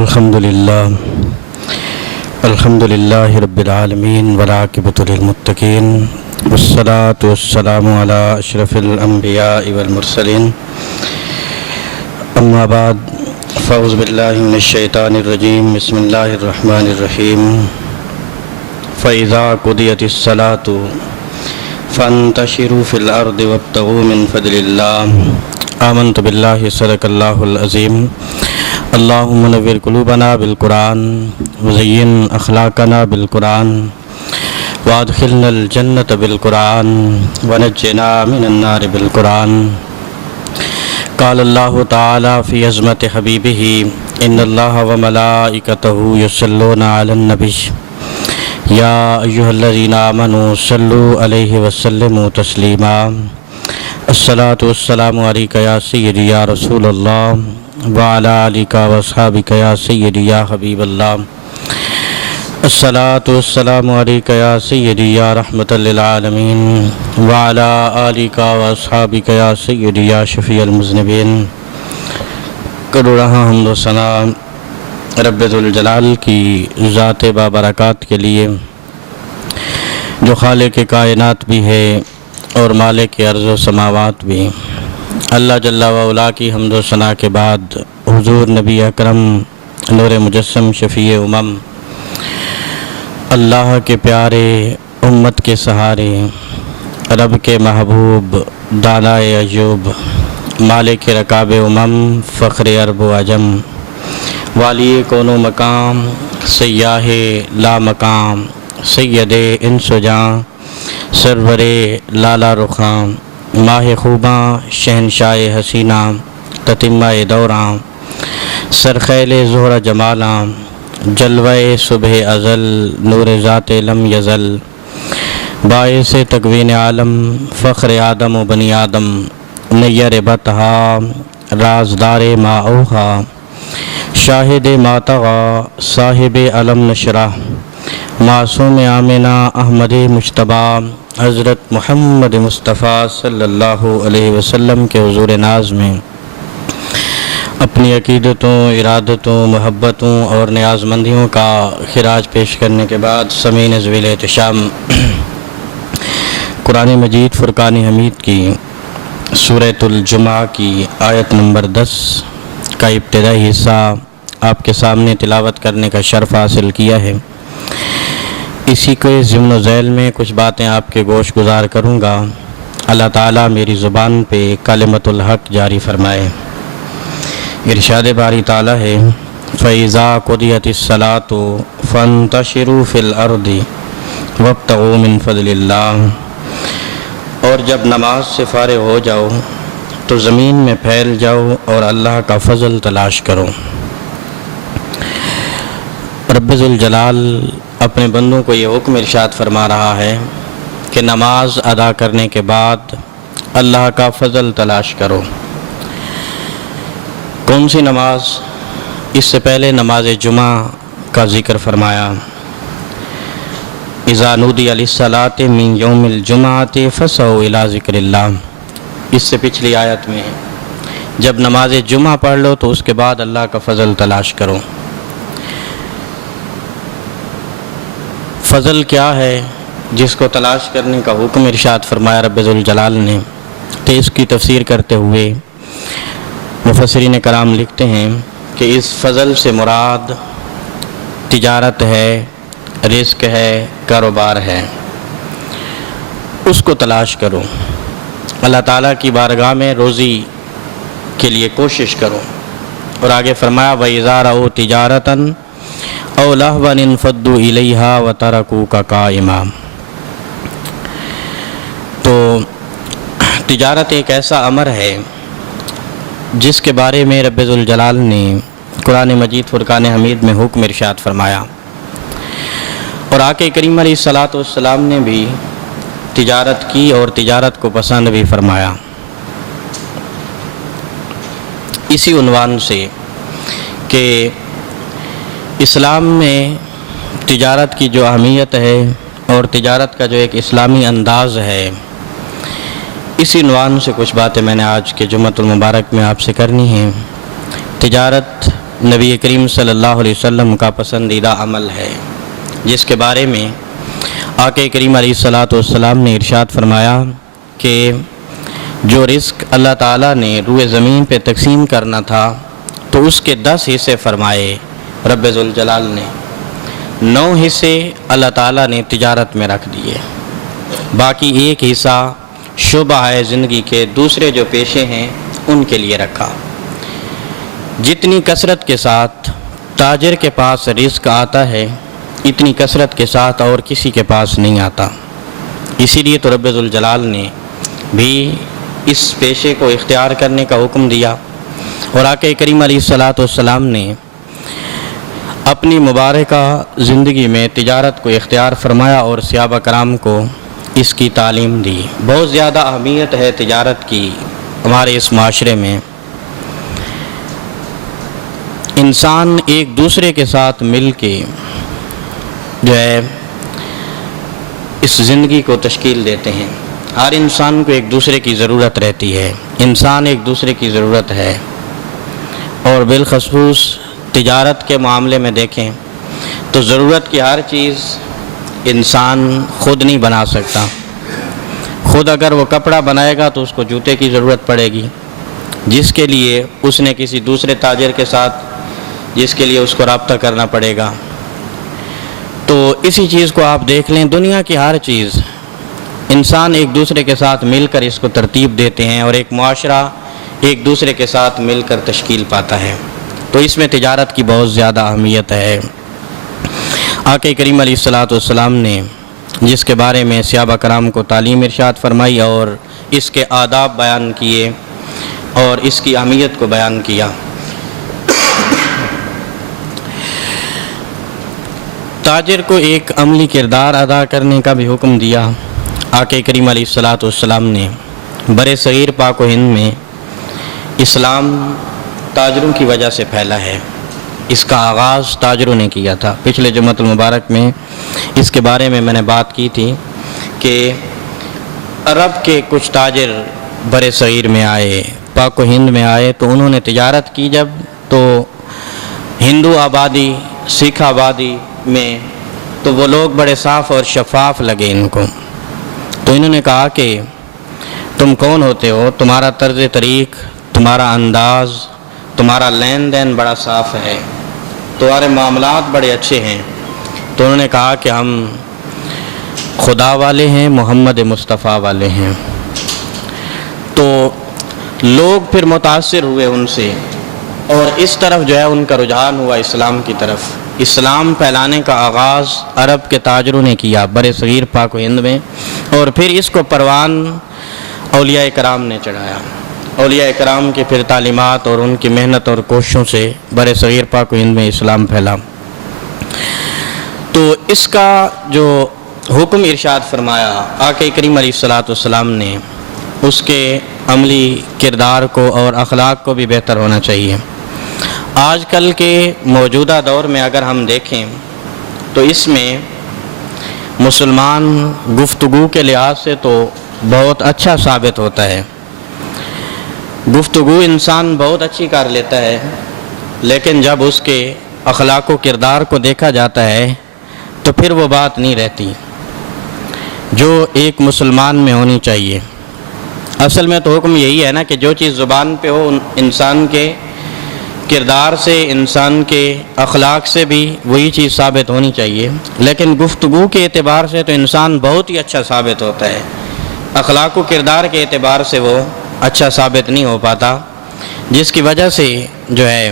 الحمد للہ رب العالمین والعاقبۃ للمتقین والصلاة والسلام علی اشرف الانبیاء والمرسلین اما بعد فاعوذ باللہ من الشیطان الرجیم بسم اللہ الرحمن الرحیم فإذا قضیت الصلاة فانتشروا فی الارض وابتغوا من فضل اللہ آمنت باللہ صدق اللہ العظیم اللہم نور قلوبنا بالقرآن وزین اخلاقنا بالقرآن وادخلنا الجنة بالقرآن ونجنا من النار بالقرآن قال اللہ تعالی فی عظمت حبیبہ ان اللہ وملائکتہ یصلون علی النبی یا ایہا الذین آمنوا صلوا علیہ وسلموا تسلیما الصلاة والسلام علیکہ یا سیدی یا رسول اللہ وعلی آلک واصحابک یا سیدی یا حبیب اللہ الصلاة والسلام علیکہ یا سیدی یا رحمت للعالمین وعلی آلک واصحابک یا سیدی یا شفیع المذنبین۔ کروڑہ حمد و ثنا رب ذوالجلال کی ذات بابرکات کے لیے جو خالق کائنات بھی ہے اور مالک ارض و سماوات بھی۔ اللہ جل وعلا کی حمد و ثنا کے بعد حضور نبی اکرم نور مجسم شفیع امم اللہ کے پیارے امت کے سہارے رب کے محبوب دانائے عجوب مالک رکاب امم فخر عرب و عجم والی کون و مقام سیاہ لا مقام سید انس و جاں سرور لالا رخاں ماہ خوباں شہنشاہ حسینہ تتمہ دوراں سرخیل زہرہ جمالاں جلوہ صبح ازل نور ذات لم یزل باعث تکوین عالم فخر آدم و بنی آدم نیر بطہا رازدار ما اوہا شاہد ما طغا صاحب علم نشرہ معصوم آمنہ احمد مجتبیٰ حضرت محمد مصطفیٰ صلی اللہ علیہ وسلم کے حضور ناز میں اپنی عقیدتوں ارادتوں محبتوں اور نیازمندیوں کا خراج پیش کرنے کے بعد سمعین ذویل احتشام قرآن مجید فرقان حمید کی سورۃ الجمعہ کی آیت نمبر 10 کا ابتدائی حصہ آپ کے سامنے تلاوت کرنے کا شرف حاصل کیا ہے۔ اسی کے ضمن و ذیل میں کچھ باتیں آپ کے گوش گزار کروں گا۔ اللہ تعالیٰ میری زبان پہ کلمۃ الحق جاری فرمائے۔ ارشاد باری تعالیٰ ہے فَإِذَا قُضِيَتِ الصَّلَاةُ فَانتَشِرُوا فِي الْأَرْضِ وَابْتَغُوا مِنْ فَضْلِ اللَّهِ، اور جب نماز سے فارغ ہو جاؤ تو زمین میں پھیل جاؤ اور اللہ کا فضل تلاش کرو۔ رب ذوالجلال اپنے بندوں کو یہ حکم ارشاد فرما رہا ہے کہ نماز ادا کرنے کے بعد اللہ کا فضل تلاش کرو۔ کون سی نماز؟ اس سے پہلے نماز جمعہ کا ذکر فرمایا، اذا نودی للصلاۃ من یوم الجمعۃ فسعوا الی ذکر اللہ۔ اس سے پچھلی آیت میں جب نماز جمعہ پڑھ لو تو اس کے بعد اللہ کا فضل تلاش کرو۔ فضل کیا ہے جس کو تلاش کرنے کا حکم ارشاد فرمایا رب ذوالجلال نے؟ تو اس کی تفسیر کرتے ہوئے مفسرین کرام لکھتے ہیں کہ اس فضل سے مراد تجارت ہے، رزق ہے، کاروبار ہے، اس کو تلاش کرو۔ اللہ تعالیٰ کی بارگاہ میں روزی کے لیے کوشش کرو۔ اور آگے فرمایا وَإِذَا رَأَوْا تِجَارَةً أَوْ لَهْوًا انفضوا إِلَيْهَا وَتَرَكُوكَ قَائِمًا۔ تو تجارت ایک ایسا امر ہے جس کے بارے میں رب ذوالجلال نے قرآن مجید فرقان حمید میں حکم ارشاد فرمایا، اور آقا کریم علیہ الصلاۃ والسلام نے بھی تجارت کی اور تجارت کو پسند بھی فرمایا، اسی عنوان سے کہ اسلام میں تجارت کی جو اہمیت ہے اور تجارت کا جو ایک اسلامی انداز ہے، اسی عنوان سے کچھ باتیں میں نے آج کے جمعۃ المبارک میں آپ سے کرنی ہیں۔ تجارت نبی کریم صلی اللہ علیہ وسلم کا پسندیدہ عمل ہے، جس کے بارے میں آقا کریم علیہ الصلاۃ والسلام نے ارشاد فرمایا کہ جو رزق اللہ تعالیٰ نے روئے زمین پہ تقسیم کرنا تھا تو اس کے 10 حصے فرمائے رب ذوالجلال نے، 9 حصے اللہ تعالیٰ نے تجارت میں رکھ دیے، باقی ایک حصہ شعبہ ہے زندگی کے دوسرے جو پیشے ہیں ان کے لیے رکھا۔ جتنی کثرت کے ساتھ تاجر کے پاس رزق آتا ہے اتنی کثرت کے ساتھ اور کسی کے پاس نہیں آتا، اسی لیے تو رب ذوالجلال نے بھی اس پیشے کو اختیار کرنے کا حکم دیا، اور آقا کریم علیہ الصلاۃ والسلام نے اپنی مبارکہ زندگی میں تجارت کو اختیار فرمایا اور صحابہ کرام کو اس کی تعلیم دی۔ بہت زیادہ اہمیت ہے تجارت کی ہمارے اس معاشرے میں۔ انسان ایک دوسرے کے ساتھ مل کے جو ہے اس زندگی کو تشکیل دیتے ہیں، ہر انسان کو ایک دوسرے کی ضرورت رہتی ہے، انسان ایک دوسرے کی ضرورت ہے، اور بالخصوص تجارت کے معاملے میں دیکھیں تو ضرورت کی ہر چیز انسان خود نہیں بنا سکتا۔ خود اگر وہ کپڑا بنائے گا تو اس کو جوتے کی ضرورت پڑے گی، جس کے لیے اس نے کسی دوسرے تاجر کے ساتھ جس کے لیے اس کو رابطہ کرنا پڑے گا۔ تو اسی چیز کو آپ دیکھ لیں، دنیا کی ہر چیز انسان ایک دوسرے کے ساتھ مل کر اس کو ترتیب دیتے ہیں، اور ایک معاشرہ ایک دوسرے کے ساتھ مل کر تشکیل پاتا ہے، تو اس میں تجارت کی بہت زیادہ اہمیت ہے۔ آقا کریم علیہ الصلاۃ والسلام نے جس کے بارے میں صحابہ کرام کو تعلیم ارشاد فرمائی اور اس کے آداب بیان کیے اور اس کی اہمیت کو بیان کیا۔ تاجر کو ایک عملی کردار ادا کرنے کا بھی حکم دیا۔ آقا کریم علیہ الصلاۃ والسلام نے برِ صغیر پاک و ہند میں اسلام تاجروں کی وجہ سے پھیلا ہے، اس کا آغاز تاجروں نے کیا تھا۔ پچھلے جمعۃ المبارک میں اس کے بارے میں نے بات کی تھی کہ عرب کے کچھ تاجر برِ صغیر میں آئے، پاک و ہند میں آئے، تو انہوں نے تجارت کی جب، تو ہندو آبادی سکھ آبادی میں تو وہ لوگ بڑے صاف اور شفاف لگے ان کو، تو انہوں نے کہا کہ تم کون ہوتے ہو، تمہارا طرز طریق، تمہارا انداز، تمہارا لین دین بڑا صاف ہے، تمہارے معاملات بڑے اچھے ہیں۔ تو انہوں نے کہا کہ ہم خدا والے ہیں، محمد مصطفیٰ والے ہیں۔ تو لوگ پھر متاثر ہوئے ان سے، اور اس طرف جو ہے ان کا رجحان ہوا اسلام کی طرف۔ اسلام پھیلانے کا آغاز عرب کے تاجروں نے کیا برِ صغیر پاک و ہند میں، اور پھر اس کو پروان اولیاء کرام نے چڑھایا۔ اولیاء کرام کی پھر تعلیمات اور ان کی محنت اور کوششوں سے برِ صغیر پاک و ہند میں اسلام پھیلا۔ تو اس کا جو حکم ارشاد فرمایا آقا کریم علیہ الصلاۃ والسلام نے، اس کے عملی کردار کو اور اخلاق کو بھی بہتر ہونا چاہیے۔ آج کل کے موجودہ دور میں اگر ہم دیکھیں تو اس میں مسلمان گفتگو کے لحاظ سے تو بہت اچھا ثابت ہوتا ہے، گفتگو انسان بہت اچھی کر لیتا ہے، لیکن جب اس کے اخلاق و کردار کو دیکھا جاتا ہے تو پھر وہ بات نہیں رہتی جو ایک مسلمان میں ہونی چاہیے۔ اصل میں تو حکم یہی ہے نا کہ جو چیز زبان پہ ہو انسان کے کردار سے، انسان کے اخلاق سے بھی وہی چیز ثابت ہونی چاہیے، لیکن گفتگو کے اعتبار سے تو انسان بہت ہی اچھا ثابت ہوتا ہے، اخلاق و کردار کے اعتبار سے وہ اچھا ثابت نہیں ہو پاتا، جس کی وجہ سے جو ہے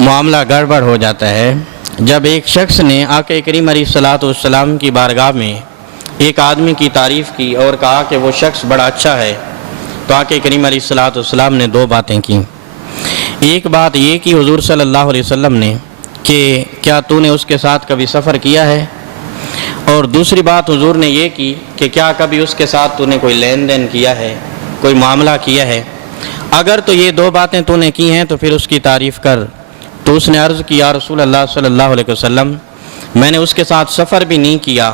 معاملہ گڑبڑ ہو جاتا ہے۔ جب ایک شخص نے آقا کریم علیہ الصلاۃ والسلام کی بارگاہ میں ایک آدمی کی تعریف کی اور کہا کہ وہ شخص بڑا اچھا ہے، تو آقا کریم علیہ الصلاۃ والسلام نے 2 باتیں کی۔ ایک بات یہ کہ حضور صلی اللہ علیہ وسلم نے کہ کیا تو نے اس کے ساتھ کبھی سفر کیا ہے، اور دوسری بات حضور نے یہ کی کہ کیا کبھی اس کے ساتھ تو نے کوئی لین دین کیا ہے، کوئی معاملہ کیا ہے۔ اگر تو یہ 2 باتیں تو نے کی ہیں تو پھر اس کی تعریف کر۔ تو اس نے عرض کیا رسول اللہ صلی اللہ علیہ وسلم، میں نے اس کے ساتھ سفر بھی نہیں کیا،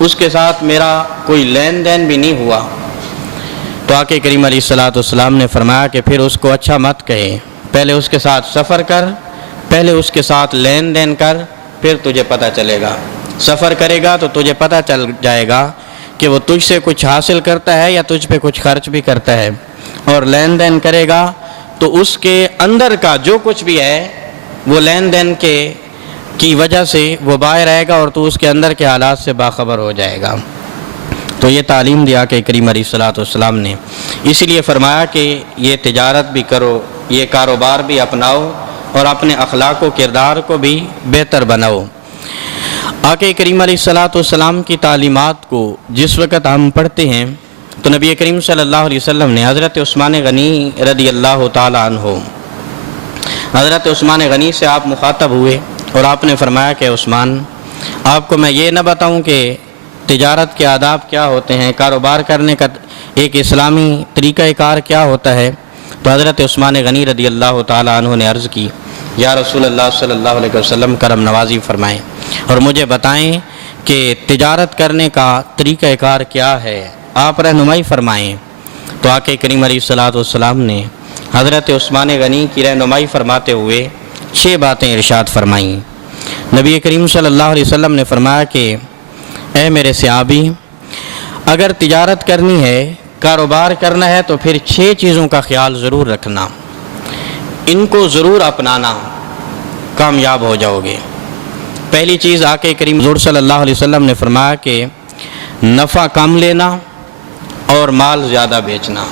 اس کے ساتھ میرا کوئی لین دین بھی نہیں ہوا۔ تو آقا کریم علیہ الصلاۃ والسلام نے فرمایا کہ پھر اس کو اچھا مت کہے، پہلے اس کے ساتھ سفر کر، پہلے اس کے ساتھ لین دین کر، پھر تجھے پتہ چلے گا۔ سفر کرے گا تو تجھے پتہ چل جائے گا کہ وہ تجھ سے کچھ حاصل کرتا ہے یا تجھ پہ کچھ خرچ بھی کرتا ہے، اور لین دین کرے گا تو اس کے اندر کا جو کچھ بھی ہے وہ لین دین کی وجہ سے وہ باہر آئے گا، اور تو اس کے اندر کے حالات سے باخبر ہو جائے گا۔ تو یہ تعلیم دیا کہ کریم علیہ الصلوۃ والسلام نے، اسی لیے فرمایا کہ یہ تجارت بھی کرو، یہ کاروبار بھی اپناؤ، اور اپنے اخلاق و کردار کو بھی بہتر بناؤ۔ آقا کریم علیہ الصلوۃ والسلام کی تعلیمات کو جس وقت ہم پڑھتے ہیں تو نبی کریم صلی اللہ علیہ وسلم نے حضرت عثمان غنی رضی اللہ تعالیٰ عنہ، حضرت عثمان غنی سے آپ مخاطب ہوئے اور آپ نے فرمایا کہ عثمان، آپ کو میں یہ نہ بتاؤں کہ تجارت کے آداب کیا ہوتے ہیں، کاروبار کرنے کا ایک اسلامی طریقہ کار کیا ہوتا ہے؟ تو حضرت عثمان غنی رضی اللہ تعالیٰ عنہ نے عرض کی، یا رسول اللہ صلی اللہ علیہ وسلم کرم نوازی فرمائیں اور مجھے بتائیں کہ تجارت کرنے کا طریقہ کار کیا ہے، آپ رہنمائی فرمائیں۔ تو آقا کریم علیہ الصلوۃ والسلام نے حضرت عثمان غنی کی رہنمائی فرماتے ہوئے 6 باتیں ارشاد فرمائیں۔ نبی کریم صلی اللہ علیہ وسلم نے فرمایا کہ اے میرے صحابی، اگر تجارت کرنی ہے، کاروبار کرنا ہے تو پھر 6 چیزوں کا خیال ضرور رکھنا، ان کو ضرور اپنانا، کامیاب ہو جاؤ گے۔ پہلی چیز آقا کریم حضور صلی اللہ علیہ وسلم نے فرمایا کہ نفع کم لینا اور مال زیادہ بیچنا،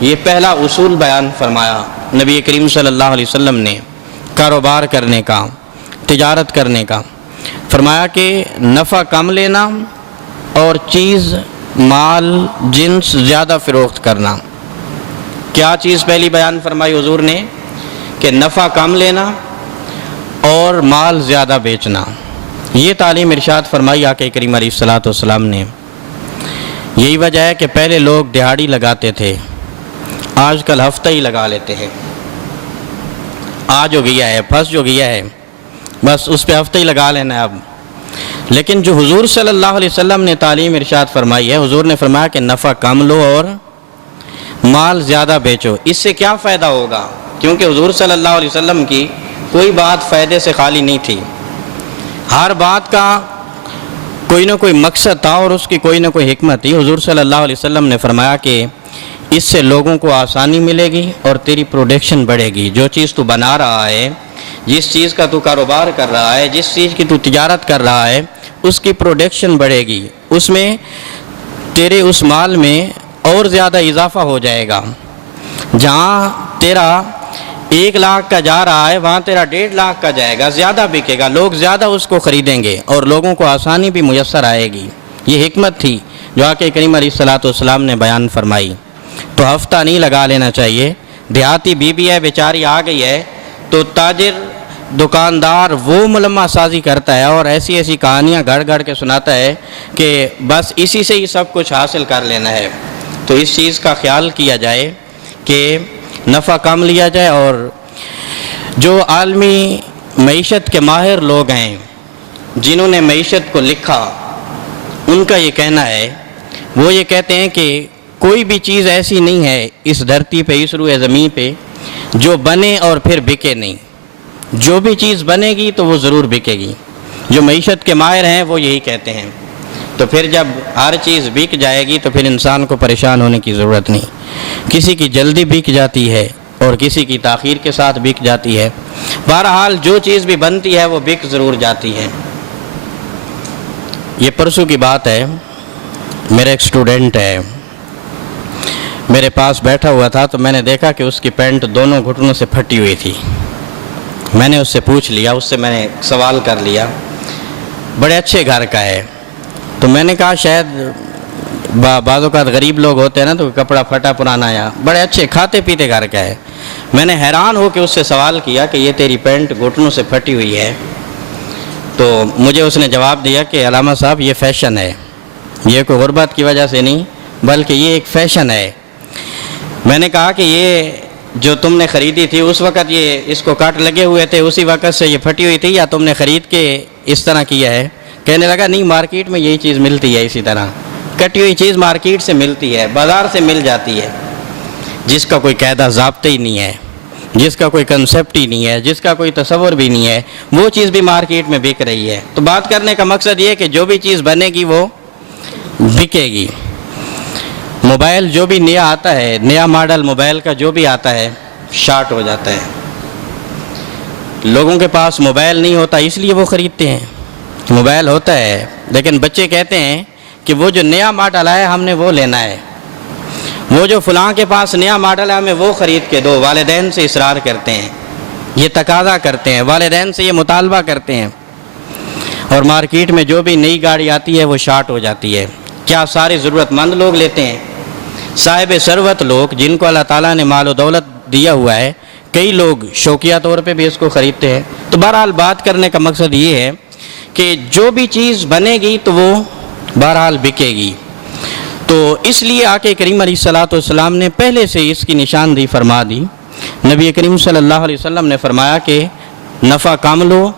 یہ پہلا اصول بیان فرمایا نبی کریم صلی اللہ علیہ وسلم نے کاروبار کرنے کا، تجارت کرنے کا۔ فرمایا کہ نفع کم لینا اور چیز، مال، جنس زیادہ فروخت کرنا۔ کیا چیز پہلی بیان فرمائی حضور نے؟ کہ نفع کم لینا اور مال زیادہ بیچنا۔ یہ تعلیم ارشاد فرمائی آقا کریم علیہ الصلوۃ والسلام نے۔ یہی وجہ ہے کہ پہلے لوگ دہاڑی لگاتے تھے، آج کل ہفتہ ہی لگا لیتے ہیں۔ آج جو گیا ہے، پھنس جو گیا ہے، بس اس پہ ہفتہ ہی لگا لینا ہے اب۔ لیکن جو حضور صلی اللہ علیہ وسلم نے تعلیم ارشاد فرمائی ہے، حضور نے فرمایا کہ نفع کم لو اور مال زیادہ بیچو۔ اس سے کیا فائدہ ہوگا؟ کیونکہ حضور صلی اللہ علیہ وسلم کی کوئی بات فائدے سے خالی نہیں تھی، ہر بات کا کوئی نہ کوئی مقصد تھا اور اس کی کوئی نہ کوئی حکمت تھی۔ حضور صلی اللہ علیہ وسلم نے فرمایا کہ اس سے لوگوں کو آسانی ملے گی اور تیری پروڈکشن بڑھے گی۔ جو چیز تو بنا رہا ہے، جس چیز کا تو کاروبار کر رہا ہے، جس چیز کی تو تجارت کر رہا ہے، اس کی پروڈکشن بڑھے گی، اس میں تیرے اس مال میں اور زیادہ اضافہ ہو جائے گا۔ جہاں تیرا 1 لاکھ کا جا رہا ہے وہاں تیرا 1.5 لاکھ کا جائے گا، زیادہ بکے گا، لوگ زیادہ اس کو خریدیں گے اور لوگوں کو آسانی بھی میسر آئے گی۔ یہ حکمت تھی جو آقا کریم علیہ الصلوۃ والسلام نے بیان فرمائی۔ تو ہفتہ نہیں لگا لینا چاہیے۔ دیہاتی بی ہے بیچاری آ گئی ہے تو تاجر، دکاندار وہ ملمہ سازی کرتا ہے اور ایسی ایسی کہانیاں گھڑ گھڑ کے سناتا ہے کہ بس اسی سے ہی سب کچھ حاصل کر لینا ہے۔ تو اس چیز کا خیال کیا جائے کہ نفع کم لیا جائے، اور جو عالمی معیشت کے ماہر لوگ ہیں جنہوں نے معیشت کو لکھا، ان کا یہ کہنا ہے، وہ یہ کہتے ہیں کہ کوئی بھی چیز ایسی نہیں ہے اس دھرتی پہ، اس روئے زمین پہ جو بنے اور پھر بکے نہیں۔ جو بھی چیز بنے گی تو وہ ضرور بکے گی۔ جو معیشت کے ماہر ہیں وہ یہی کہتے ہیں۔ تو پھر جب ہر چیز بک جائے گی تو پھر انسان کو پریشان ہونے کی ضرورت نہیں۔ کسی کی جلدی بک جاتی ہے اور کسی کی تاخیر کے ساتھ بک جاتی ہے، بہرحال جو چیز بھی بنتی ہے وہ بک ضرور جاتی ہے۔ یہ پرسوں کی بات ہے، میرا ایک اسٹوڈنٹ ہے، میرے پاس بیٹھا ہوا تھا تو میں نے دیکھا کہ اس کی پینٹ دونوں گھٹنوں سے پھٹی ہوئی تھی۔ میں نے اس سے پوچھ لیا، اس سے میں نے سوال کر لیا، بڑے اچھے گھر کا ہے۔ تو میں نے کہا شاید بعض اوقات غریب لوگ ہوتے ہیں نا تو کپڑا پھٹا پرانا یا بڑے اچھے کھاتے پیتے گھر کا ہے۔ میں نے حیران ہو کے اس سے سوال کیا کہ یہ تیری پینٹ گھٹنوں سے پھٹی ہوئی ہے؟ تو مجھے اس نے جواب دیا کہ علامہ صاحب یہ فیشن ہے، یہ کوئی غربت کی وجہ سے نہیں بلکہ یہ ایک فیشن ہے۔ میں نے کہا کہ یہ جو تم نے خریدی تھی اس وقت یہ اس کو کاٹ لگے ہوئے تھے، اسی وقت سے یہ پھٹی ہوئی تھی، یا تم نے خرید کے اس طرح کیا ہے؟ کہنے لگا نہیں، مارکیٹ میں یہی چیز ملتی ہے، اسی طرح کٹی ہوئی چیز مارکیٹ سے ملتی ہے، بازار سے مل جاتی ہے، جس کا کوئی قاعدہ ضابطہ ہی نہیں ہے۔ جس کا کوئی کنسیپٹ ہی نہیں ہے، جس کا کوئی تصور بھی نہیں ہے، وہ چیز بھی مارکیٹ میں بک رہی ہے۔ تو بات کرنے کا مقصد یہ ہے کہ جو بھی چیز بنے گی وہ بکے گی۔ موبائل جو بھی نیا آتا ہے، نیا ماڈل موبائل کا جو بھی آتا ہے شارٹ ہو جاتا ہے۔ لوگوں کے پاس موبائل نہیں ہوتا اس لیے وہ خریدتے ہیں، موبائل ہوتا ہے لیکن بچے کہتے ہیں کہ وہ جو نیا ماڈل آیا ہم نے وہ لینا ہے، وہ جو فلاں کے پاس نیا ماڈل ہے ہمیں وہ خرید کے دو۔ والدین سے اصرار کرتے ہیں، یہ تقاضا کرتے ہیں، والدین سے یہ مطالبہ کرتے ہیں، اور مارکیٹ میں جو بھی نئی گاڑی آتی ہے وہ شارٹ ہو جاتی ہے۔ کیا سارے ضرورت مند لوگ لیتے ہیں؟ صاحب ثروت لوگ جن کو اللہ تعالیٰ نے مال و دولت دیا ہوا ہے، کئی لوگ شوقیہ طور پہ بھی اس کو خریدتے ہیں۔ تو بہرحال بات کرنے کا مقصد یہ ہے کہ جو بھی چیز بنے گی تو وہ بہرحال بکے گی۔ تو اس لیے آقا کریم علیہ الصلوۃ والسلام نے پہلے سے اس کی نشاندہی فرما دی۔ نبی کریم صلی اللہ علیہ وسلم نے فرمایا کہ نفع کم لو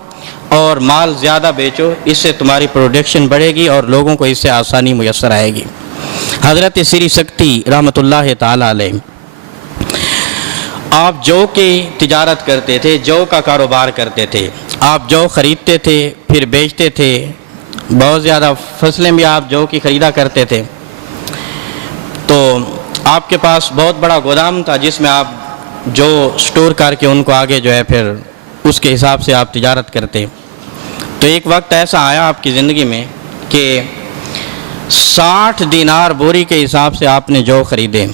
اور مال زیادہ بیچو، اس سے تمہاری پروڈکشن بڑھے گی اور لوگوں کو اس سے آسانی میسر آئے گی۔ حضرت سری سکتی رحمۃ اللہ تعالی علیہ آپ جو کی تجارت کرتے تھے، جو کا کاروبار کرتے تھے، آپ جو خریدتے تھے پھر بیچتے تھے، بہت زیادہ فصلیں بھی آپ جو کی خریدا کرتے تھے۔ تو آپ کے پاس بہت بڑا گودام تھا جس میں آپ جو سٹور کر کے ان کو آگے جو ہے پھر اس کے حساب سے آپ تجارت کرتے۔ تو ایک وقت ایسا آیا آپ کی زندگی میں کہ 60 دینار بوری کے حساب سے آپ نے جو خریدے،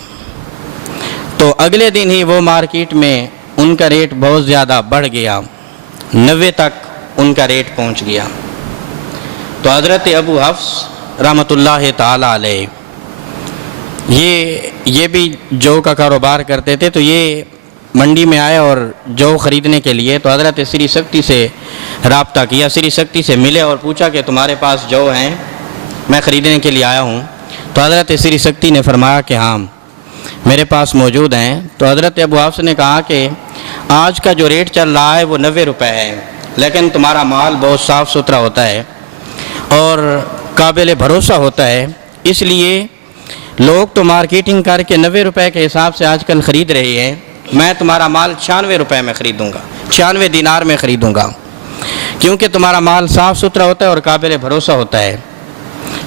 تو اگلے دن ہی وہ مارکیٹ میں ان کا ریٹ بہت زیادہ بڑھ گیا، 90 تک ان کا ریٹ پہنچ گیا۔ تو حضرت ابو حفص رحمۃ اللہ تعالی علیہ یہ بھی جو کا کاروبار کرتے تھے، تو یہ منڈی میں آئے اور جو خریدنے کے لیے، تو حضرت سری سکتی سے رابطہ کیا، سری سکتی سے ملے اور پوچھا کہ تمہارے پاس جو ہیں، میں خریدنے کے لیے آیا ہوں۔ تو حضرت سری سکتی نے فرمایا کہ ہاں میرے پاس موجود ہیں۔ تو حضرت ابو حفص نے کہا کہ آج کا جو ریٹ چل رہا ہے وہ 90 روپے ہے، لیکن تمہارا مال بہت صاف ستھرا ہوتا ہے اور قابل بھروسہ ہوتا ہے، اس لیے لوگ تو مارکیٹنگ کر کے 90 روپے کے حساب سے آج کل خرید رہے ہیں، میں تمہارا مال 96 روپے میں خریدوں گا، 96 دینار میں خریدوں گا، کیونکہ تمہارا مال صاف ستھرا ہوتا ہے اور قابل بھروسہ ہوتا ہے۔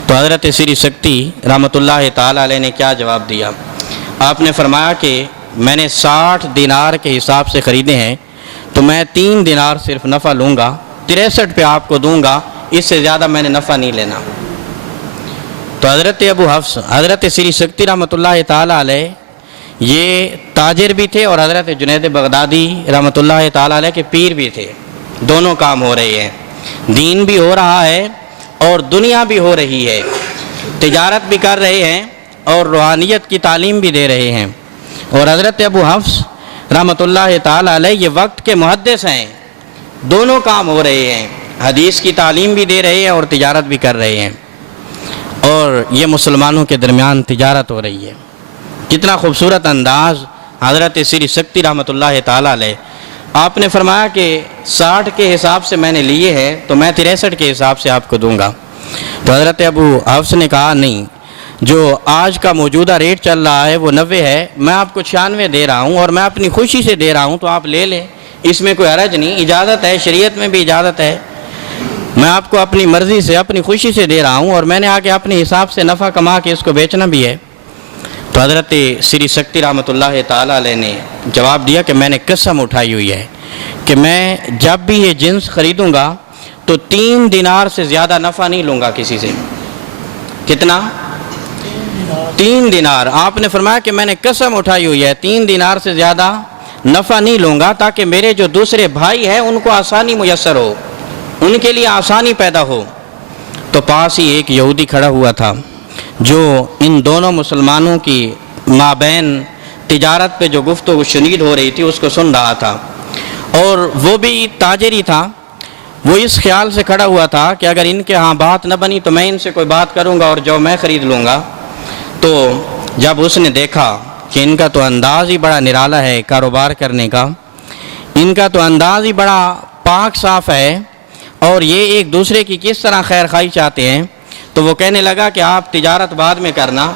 تو حضرت سری سکتی رحمۃ اللہ تعالی علیہ نے کیا جواب دیا؟ آپ نے فرمایا کہ میں نے 60 دینار کے حساب سے خریدے ہیں، تو میں 3 دینار صرف نفع لوں گا، 63 پہ آپ کو دوں گا، اس سے زیادہ میں نے نفع نہیں لینا۔ تو حضرت ابو حفص حضرت سری سکتی رحمۃ اللہ تعالی علیہ یہ تاجر بھی تھے اور حضرت جنید بغدادی رحمۃ اللہ تعالی علیہ کے پیر بھی تھے، دونوں کام ہو رہے ہیں، دین بھی ہو رہا ہے اور دنیا بھی ہو رہی ہے، تجارت بھی کر رہے ہیں اور روحانیت کی تعلیم بھی دے رہے ہیں۔ اور حضرت ابو حفص رحمۃ اللہ تعالی علیہ یہ وقت کے محدث ہیں، دونوں کام ہو رہے ہیں، حدیث کی تعلیم بھی دے رہے ہیں اور تجارت بھی کر رہے ہیں، اور یہ مسلمانوں کے درمیان تجارت ہو رہی ہے۔ کتنا خوبصورت انداز حضرت سری سکتی رحمۃ اللہ تعالی علیہ، آپ نے فرمایا کہ 60 کے حساب سے میں نے لیے ہیں تو میں 63 کے حساب سے آپ کو دوں گا۔ تو حضرت ابو حفص نے کہا نہیں، جو آج کا موجودہ ریٹ چل رہا ہے وہ 90 ہے، میں آپ کو 96 دے رہا ہوں اور میں اپنی خوشی سے دے رہا ہوں، تو آپ لے لیں، اس میں کوئی حرج نہیں، اجازت ہے، شریعت میں بھی اجازت ہے، میں آپ کو اپنی مرضی سے اپنی خوشی سے دے رہا ہوں اور میں نے آگے اپنے حساب سے نفع کما کے اس کو بیچنا بھی ہے۔ تو حضرت سری سکتی رحمۃ اللہ تعالی علیہ نے جواب دیا کہ میں نے قسم اٹھائی ہوئی ہے کہ میں جب بھی یہ جنس خریدوں گا تو 3 دینار سے زیادہ نفع نہیں لوں گا کسی سے۔ کتنا؟ 3 دینار۔ آپ نے فرمایا کہ میں نے قسم اٹھائی ہوئی ہے 3 دینار سے زیادہ نفع نہیں لوں گا، تاکہ میرے جو دوسرے بھائی ہیں ان کو آسانی میسر ہو، ان کے لیے آسانی پیدا ہو۔ تو پاس ہی ایک یہودی کھڑا ہوا تھا جو ان دونوں مسلمانوں کی مابین تجارت پہ جو گفتگو شنید ہو رہی تھی اس کو سن رہا تھا، اور وہ بھی تاجر ہی تھا۔ وہ اس خیال سے کھڑا ہوا تھا کہ اگر ان کے ہاں بات نہ بنی تو میں ان سے کوئی بات کروں گا اور جو میں خرید لوں گا۔ تو جب اس نے دیکھا کہ ان کا تو انداز ہی بڑا نرالا ہے کاروبار کرنے کا، ان کا تو انداز ہی بڑا پاک صاف ہے، اور یہ ایک دوسرے کی کس طرح خیر خواہی چاہتے ہیں، تو وہ کہنے لگا کہ آپ تجارت بعد میں کرنا،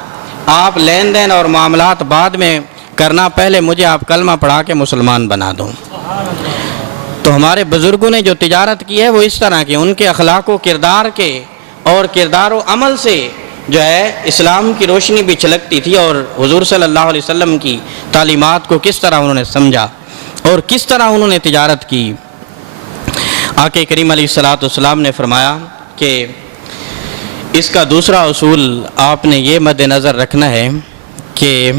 آپ لین دین اور معاملات بعد میں کرنا پہلے مجھے آپ کلمہ پڑھا کے مسلمان بنا دو۔ تو ہمارے بزرگوں نے جو تجارت کی ہے وہ اس طرح کی، ان کے اخلاق و کردار کے اور کردار و عمل سے جو ہے اسلام کی روشنی بھی چھلکتی تھی، اور حضور صلی اللہ علیہ وسلم کی تعلیمات کو کس طرح انہوں نے سمجھا اور کس طرح انہوں نے تجارت کی۔ آقا کریم علیہ الصلوۃ والسلام نے فرمایا کہ اس کا دوسرا اصول آپ نے یہ مد نظر رکھنا ہے کہ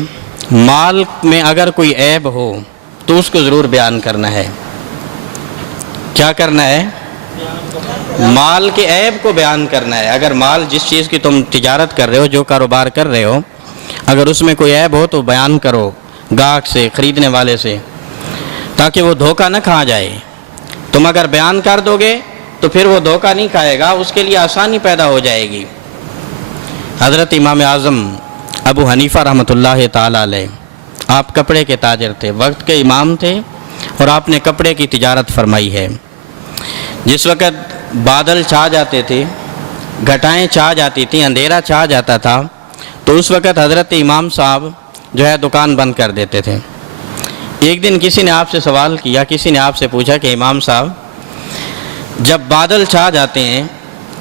مال میں اگر کوئی عیب ہو تو اس کو ضرور بیان کرنا ہے۔ کیا کرنا ہے؟ مال کے عیب کو بیان کرنا ہے۔ اگر مال جس چیز کی تم تجارت کر رہے ہو، جو کاروبار کر رہے ہو، اگر اس میں کوئی عیب ہو تو بیان کرو گاہک سے، خریدنے والے سے، تاکہ وہ دھوکہ نہ کھا جائے۔ تم اگر بیان کر دو گے تو پھر وہ دھوکہ نہیں کھائے گا، اس کے لیے آسانی پیدا ہو جائے گی۔ حضرت امام اعظم ابو حنیفہ رحمۃ اللہ تعالیٰ علیہ، آپ کپڑے کے تاجر تھے، وقت کے امام تھے، اور آپ نے کپڑے کی تجارت فرمائی ہے۔ جس وقت بادل چھا جاتے تھے، گھٹائیں چھا جاتی تھیں، اندھیرا چھا جاتا تھا، تو اس وقت حضرت امام صاحب جو ہے دکان بند کر دیتے تھے۔ ایک دن کسی نے آپ سے سوال کیا، کسی نے آپ سے پوچھا کہ امام صاحب جب بادل چھا جاتے ہیں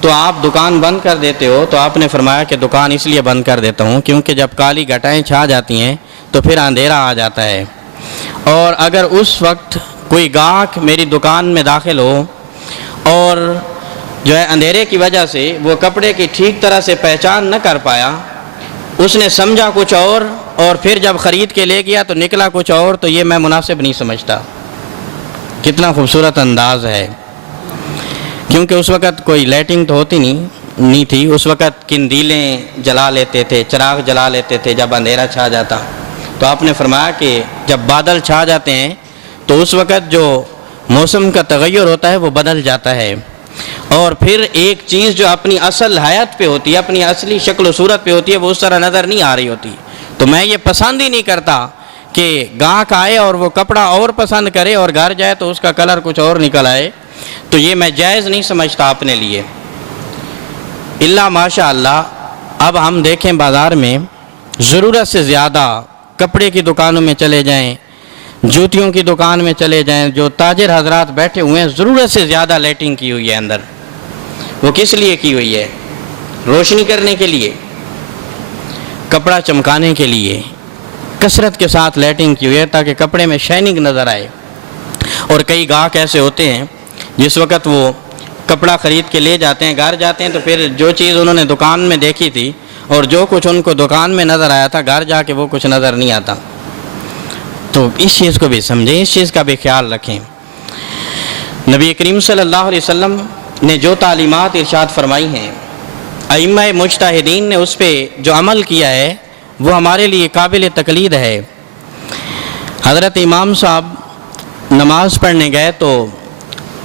تو آپ دکان بند کر دیتے ہو؟ تو آپ نے فرمایا کہ دکان اس لیے بند کر دیتا ہوں کیونکہ جب کالی گھٹائیں چھا جاتی ہیں تو پھر اندھیرا آ جاتا ہے، اور اگر اس وقت کوئی گاہک میری دکان میں داخل ہو اور جو ہے اندھیرے کی وجہ سے وہ کپڑے کی ٹھیک طرح سے پہچان نہ کر پایا، اس نے سمجھا کچھ اور پھر جب خرید کے لے گیا تو نکلا کچھ اور، تو یہ میں مناسب نہیں سمجھتا۔ کتنا خوبصورت انداز ہے، کیونکہ اس وقت کوئی لائٹنگ تو ہوتی نہیں تھی، اس وقت قندیلیں جلا لیتے تھے، چراغ جلا لیتے تھے جب اندھیرا چھا جاتا۔ تو آپ نے فرمایا کہ جب بادل چھا جاتے ہیں تو اس وقت جو موسم کا تغیر ہوتا ہے وہ بدل جاتا ہے، اور پھر ایک چیز جو اپنی اصل حیات پہ ہوتی ہے، اپنی اصلی شکل و صورت پہ ہوتی ہے، وہ اس طرح نظر نہیں آ رہی ہوتی۔ تو میں یہ پسند ہی نہیں کرتا کہ گاہک آئے اور وہ کپڑا اور پسند کرے اور گھر جائے تو اس کا کلر کچھ اور نکل آئے، تو یہ میں جائز نہیں سمجھتا اپنے لیے۔ اللہ ماشاء اللہ اب ہم دیکھیں بازار میں ضرورت سے زیادہ کپڑے کی دکانوں میں چلے جائیں، جوتیوں کی دکان میں چلے جائیں، جو تاجر حضرات بیٹھے ہوئے ہیں ضرورت سے زیادہ لائٹنگ کی ہوئی ہے اندر۔ وہ کس لیے کی ہوئی ہے؟ روشنی کرنے کے لیے، کپڑا چمکانے کے لیے کثرت کے ساتھ لائٹنگ کی ہوئی ہے تاکہ کپڑے میں شائننگ نظر آئے۔ اور کئی گاہک ایسے ہوتے ہیں جس وقت وہ کپڑا خرید کے لے جاتے ہیں، گھر جاتے ہیں تو پھر جو چیز انہوں نے دکان میں دیکھی تھی اور جو کچھ ان کو دکان میں نظر آیا تھا، گھر جا کے وہ کچھ نظر نہیں آتا۔ تو اس چیز کو بھی سمجھیں، اس چیز کا بھی خیال رکھیں۔ نبی کریم صلی اللہ علیہ وسلم نے جو تعلیمات ارشاد فرمائی ہیں، ائمہ مجتہدین نے اس پہ جو عمل کیا ہے وہ ہمارے لیے قابل تقلید ہے۔ حضرت امام صاحب نماز پڑھنے گئے تو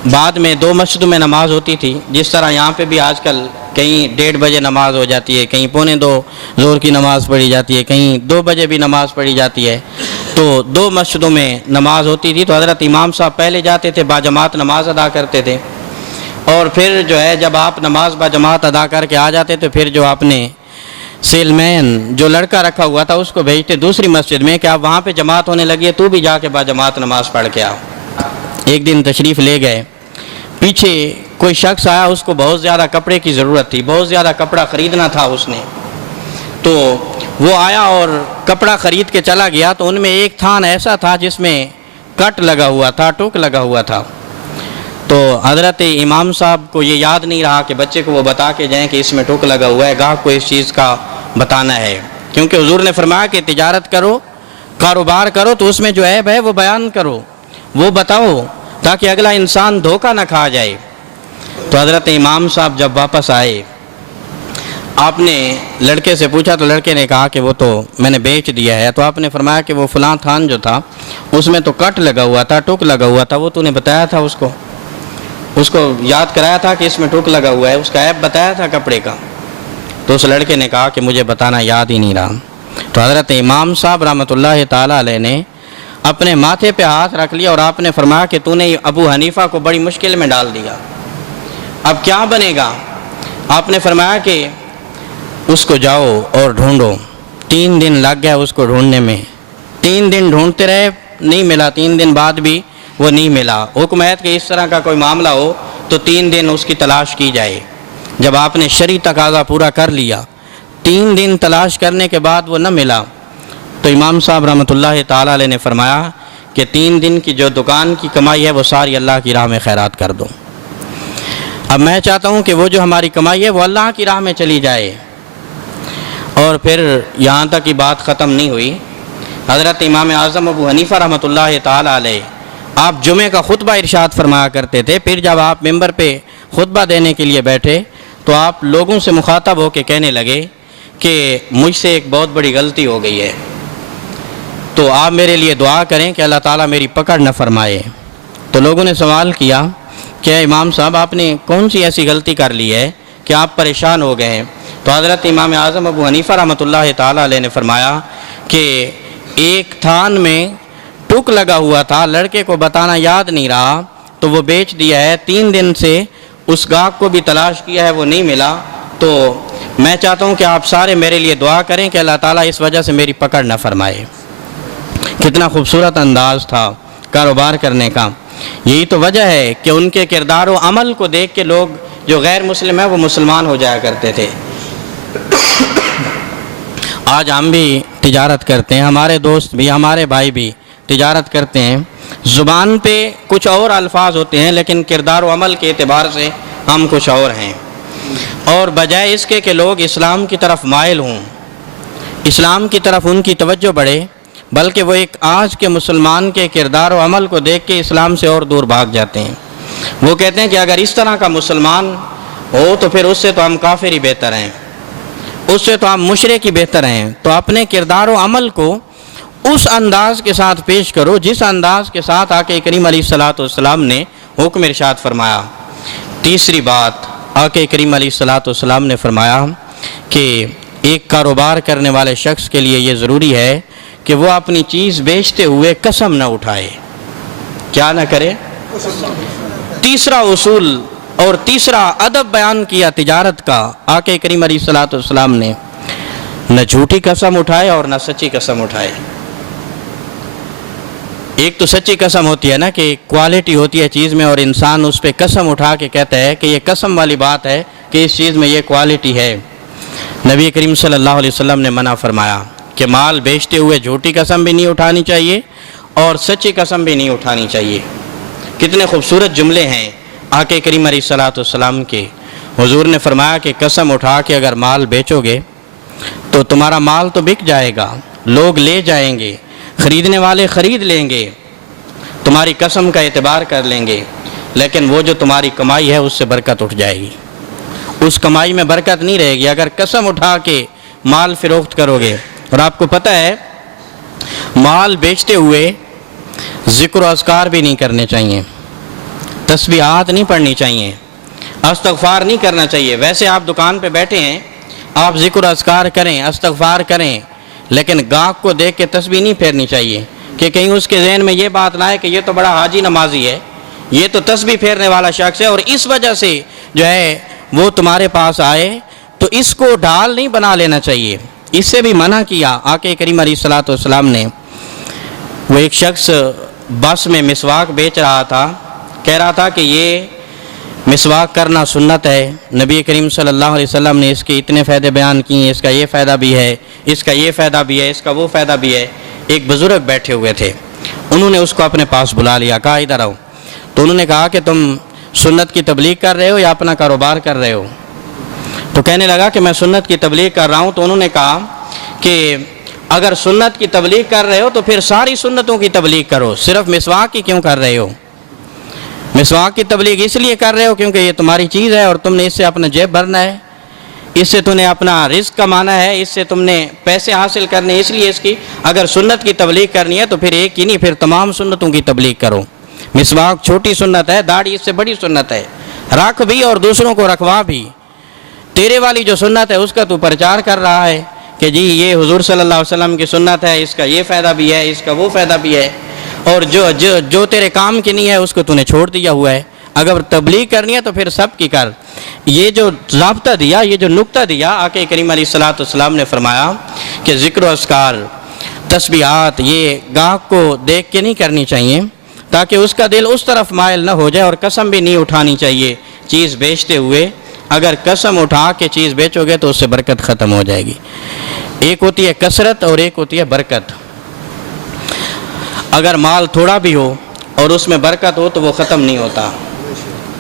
بعد میں 2 مسجدوں میں نماز ہوتی تھی، جس طرح یہاں پہ بھی آج کل کہیں 1:30 بجے نماز ہو جاتی ہے، کہیں 1:45 ظہر کی نماز پڑھی جاتی ہے، کہیں 2 بجے بھی نماز پڑھی جاتی ہے۔ تو 2 مسجدوں میں نماز ہوتی تھی، تو حضرت امام صاحب پہلے جاتے تھے، باجماعت نماز ادا کرتے تھے، اور پھر جو ہے جب آپ نماز باجماعت ادا کر کے آ جاتے تو پھر جو آپ نے سیل مین جو لڑکا رکھا ہوا تھا اس کو بھیجتے دوسری مسجد میں کہ آپ وہاں پہ جماعت ہونے لگی ہے، تو بھی جا کے باجماعت نماز پڑھ کے آؤ۔ ایک دن تشریف لے گئے، پیچھے کوئی شخص آیا، اس کو بہت زیادہ کپڑے کی ضرورت تھی، بہت زیادہ کپڑا خریدنا تھا اس نے، تو وہ آیا اور کپڑا خرید کے چلا گیا۔ تو ان میں ایک تھان ایسا تھا جس میں کٹ لگا ہوا تھا، ٹوک لگا ہوا تھا۔ تو حضرت امام صاحب کو یہ یاد نہیں رہا کہ بچے کو وہ بتا کے جائیں کہ اس میں ٹوک لگا ہوا ہے، گاہک کو اس چیز کا بتانا ہے، کیونکہ حضور نے فرمایا کہ تجارت کرو، کاروبار کرو تو اس میں جو عیب ہے وہ بیان کرو، وہ بتاؤ، تاکہ اگلا انسان دھوکہ نہ کھا جائے۔ تو حضرت امام صاحب جب واپس آئے، آپ نے لڑکے سے پوچھا تو لڑکے نے کہا کہ وہ تو میں نے بیچ دیا ہے۔ تو آپ نے فرمایا کہ وہ فلاں تھان جو تھا اس میں تو کٹ لگا ہوا تھا، ٹوک لگا ہوا تھا، وہ تو نے بتایا تھا، اس کو یاد کرایا تھا کہ اس میں ٹوک لگا ہوا ہے، اس کا عیب بتایا تھا کپڑے کا۔ تو اس لڑکے نے کہا کہ مجھے بتانا یاد ہی نہیں رہا۔ تو حضرت امام صاحب رحمۃ اللہ تعالیٰ علیہ نے اپنے ماتھے پہ ہاتھ رکھ لیا اور آپ نے فرمایا کہ تو نے ابو حنیفہ کو بڑی مشکل میں ڈال دیا، اب کیا بنے گا؟ آپ نے فرمایا کہ اس کو جاؤ اور ڈھونڈو۔ 3 دن لگ گیا اس کو ڈھونڈنے میں، 3 دن ڈھونڈتے رہے, نہیں ملا, 3 دن بعد بھی وہ نہیں ملا. حکم ہے کہ اس طرح کا کوئی معاملہ ہو تو 3 دن اس کی تلاش کی جائے. جب آپ نے شرعی تقاضا پورا کر لیا, 3 دن تلاش کرنے کے بعد وہ نہ ملا, تو امام صاحب رحمۃ اللہ تعالیٰ علیہ نے فرمایا کہ 3 دن کی جو دکان کی کمائی ہے وہ ساری اللہ کی راہ میں خیرات کر دو. اب میں چاہتا ہوں کہ وہ جو ہماری کمائی ہے وہ اللہ کی راہ میں چلی جائے. اور پھر یہاں تک کی بات ختم نہیں ہوئی. حضرت امام اعظم ابو حنیفہ رحمۃ اللہ تعالیٰ علیہ آپ جمعے کا خطبہ ارشاد فرمایا کرتے تھے. پھر جب آپ ممبر پہ خطبہ دینے کے لیے بیٹھے تو آپ لوگوں سے مخاطب ہو کے کہنے لگے کہ مجھ سے ایک بہت بڑی غلطی ہو گئی ہے, تو آپ میرے لیے دعا کریں کہ اللہ تعالیٰ میری پکڑ نہ فرمائے. تو لوگوں نے سوال کیا کہ امام صاحب آپ نے کون سی ایسی غلطی کر لی ہے کہ آپ پریشان ہو گئے ہیں؟ تو حضرت امام اعظم ابو حنیفہ رحمۃ اللہ تعالیٰ علیہ نے فرمایا کہ ایک تھان میں ٹک لگا ہوا تھا, لڑکے کو بتانا یاد نہیں رہا تو وہ بیچ دیا ہے. 3 دن سے اس گاہک کو بھی تلاش کیا ہے, وہ نہیں ملا. تو میں چاہتا ہوں کہ آپ سارے میرے لیے دعا کریں کہ اللہ تعالیٰ اس وجہ سے میری پکڑ نہ فرمائے. کتنا خوبصورت انداز تھا کاروبار کرنے کا. یہی تو وجہ ہے کہ ان کے کردار و عمل کو دیکھ کے لوگ جو غیر مسلم ہیں وہ مسلمان ہو جایا کرتے تھے. آج ہم بھی تجارت کرتے ہیں, ہمارے دوست بھی, ہمارے بھائی بھی تجارت کرتے ہیں. زبان پہ کچھ اور الفاظ ہوتے ہیں لیکن کردار و عمل کے اعتبار سے ہم کچھ اور ہیں. اور بجائے اس کے کہ لوگ اسلام کی طرف مائل ہوں, اسلام کی طرف ان کی توجہ بڑھے, بلکہ وہ ایک آج کے مسلمان کے کردار و عمل کو دیکھ کے اسلام سے اور دور بھاگ جاتے ہیں. وہ کہتے ہیں کہ اگر اس طرح کا مسلمان ہو تو پھر اس سے تو ہم کافر ہی بہتر ہیں, اس سے تو ہم مشرک ہی بہتر ہیں. تو اپنے کردار و عمل کو اس انداز کے ساتھ پیش کرو جس انداز کے ساتھ آقا کریم علیہ الصلوۃ والسلام نے حکم ارشاد فرمایا. تیسری بات, آقا کریم علیہ الصلوۃ والسلام نے فرمایا کہ ایک کاروبار کرنے والے شخص کے لیے یہ ضروری ہے کہ وہ اپنی چیز بیچتے ہوئے قسم نہ اٹھائے. کیا نہ کرے؟ تیسرا اصول اور تیسرا ادب بیان کیا تجارت کا آقا کریم علیہ الصلوۃ والسلام نے, نہ جھوٹی قسم اٹھائے اور نہ سچی قسم اٹھائے. ایک تو سچی قسم ہوتی ہے نا کہ کوالٹی ہوتی ہے چیز میں اور انسان اس پہ قسم اٹھا کے کہتا ہے کہ یہ قسم والی بات ہے کہ اس چیز میں یہ کوالٹی ہے. نبی کریم صلی اللہ علیہ وسلم نے منع فرمایا کہ مال بیچتے ہوئے جھوٹی قسم بھی نہیں اٹھانی چاہیے اور سچی قسم بھی نہیں اٹھانی چاہیے. کتنے خوبصورت جملے ہیں آقا کریم علیہ الصلوۃ والسلام کے. حضور نے فرمایا کہ قسم اٹھا کے اگر مال بیچو گے تو تمہارا مال تو بک جائے گا, لوگ لے جائیں گے, خریدنے والے خرید لیں گے, تمہاری قسم کا اعتبار کر لیں گے, لیکن وہ جو تمہاری کمائی ہے اس سے برکت اٹھ جائے گی, اس کمائی میں برکت نہیں رہے گی اگر قسم اٹھا کے مال فروخت کرو گے. اور آپ کو پتہ ہے مال بیچتے ہوئے ذکر و اذکار بھی نہیں کرنے چاہیے, تسبیحات نہیں پڑھنی چاہیے, استغفار نہیں کرنا چاہیے. ویسے آپ دکان پہ بیٹھے ہیں, آپ ذکر و اذکار کریں, استغفار کریں, لیکن گاہک کو دیکھ کے تسبیح نہیں پھیرنی چاہیے کہ کہیں اس کے ذہن میں یہ بات نہ آئے کہ یہ تو بڑا حاجی نمازی ہے, یہ تو تسبیح پھیرنے والا شخص ہے اور اس وجہ سے جو ہے وہ تمہارے پاس آئے. تو اس کو ڈھال نہیں بنا لینا چاہیے. اس سے بھی منع کیا آقا کریم علیہ الصلوۃ والسلام نے. وہ ایک شخص بس میں مسواک بیچ رہا تھا, کہہ رہا تھا کہ یہ مسواک کرنا سنت ہے, نبی کریم صلی اللہ علیہ وسلم نے اس کے اتنے فائدے بیان کیے, اس کا یہ فائدہ بھی ہے, اس کا یہ فائدہ بھی ہے, اس کا وہ فائدہ بھی ہے. ایک بزرگ بیٹھے ہوئے تھے, انہوں نے اس کو اپنے پاس بلا لیا, کہا ادھر آؤ. تو انہوں نے کہا کہ تم سنت کی تبلیغ کر رہے ہو یا اپنا کاروبار کر رہے ہو؟ تو کہنے لگا کہ میں سنت کی تبلیغ کر رہا ہوں. تو انہوں نے کہا کہ اگر سنت کی تبلیغ کر رہے ہو تو پھر ساری سنتوں کی تبلیغ کرو, صرف مسواک کی کیوں کر رہے ہو؟ مسواک کی تبلیغ اس لیے کر رہے ہو کیونکہ یہ تمہاری چیز ہے اور تم نے اس سے اپنا جیب بھرنا ہے, اس سے تم نے اپنا رزق کمانا ہے, اس سے تم نے پیسے حاصل کرنے, اس لیے اس کی اگر سنت کی تبلیغ کرنی ہے تو پھر ایک ہی نہیں, پھر تمام سنتوں کی تبلیغ کرو. مسواک چھوٹی سنت ہے, داڑھی اس سے بڑی سنت ہے, رکھ بھی اور دوسروں کو رکھوا بھی. تیرے والی جو سنت ہے اس کا تو پرچار کر رہا ہے کہ جی یہ حضور صلی اللہ علیہ وسلم کی سنت ہے, اس کا یہ فائدہ بھی ہے, اس کا وہ فائدہ بھی ہے, اور جو تیرے کام کی نہیں ہے اس کو تو نے چھوڑ دیا ہوا ہے. اگر تبلیغ کرنی ہے تو پھر سب کی کر. یہ جو ضابطہ دیا, یہ جو نقطہ دیا آقا کریم علیہ الصلوۃ والسلام نے فرمایا کہ ذکر و اذکار, تسبیحات یہ گاہک کو دیکھ کے نہیں کرنی چاہیے تاکہ اس کا دل اس طرف مائل نہ ہو جائے، اور قسم بھی نہیں اٹھانی چاہیے چیز بیچتے ہوئے۔ اگر قسم اٹھا کے چیز بیچو گے تو اس سے برکت ختم ہو جائے گی۔ ایک ہوتی ہے کثرت اور ایک ہوتی ہے برکت۔ اگر مال تھوڑا بھی ہو اور اس میں برکت ہو تو وہ ختم نہیں ہوتا،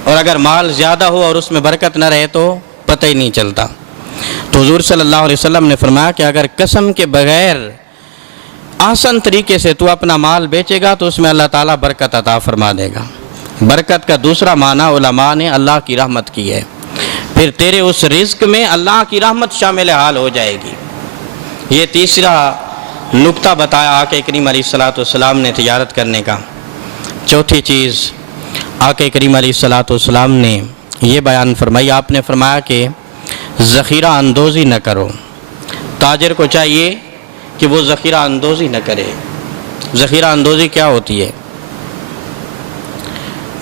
اور اگر مال زیادہ ہو اور اس میں برکت نہ رہے تو پتہ ہی نہیں چلتا۔ تو حضور صلی اللہ علیہ وسلم نے فرمایا کہ اگر قسم کے بغیر آسان طریقے سے تو اپنا مال بیچے گا تو اس میں اللہ تعالیٰ برکت عطا فرما دے گا۔ برکت کا دوسرا معنی علماء نے اللہ کی رحمت کی ہے، پھر تیرے اس رزق میں اللہ کی رحمت شامل حال ہو جائے گی۔ یہ تیسرا نقطہ بتایا آقا کریم علیہ الصلوۃ والسلام نے تجارت کرنے کا۔ چوتھی چیز آقا کریم علیہ الصلوۃ والسلام نے یہ بیان فرمائی، آپ نے فرمایا کہ ذخیرہ اندوزی نہ کرو۔ تاجر کو چاہیے کہ وہ ذخیرہ اندوزی نہ کرے۔ ذخیرہ اندوزی کیا ہوتی ہے؟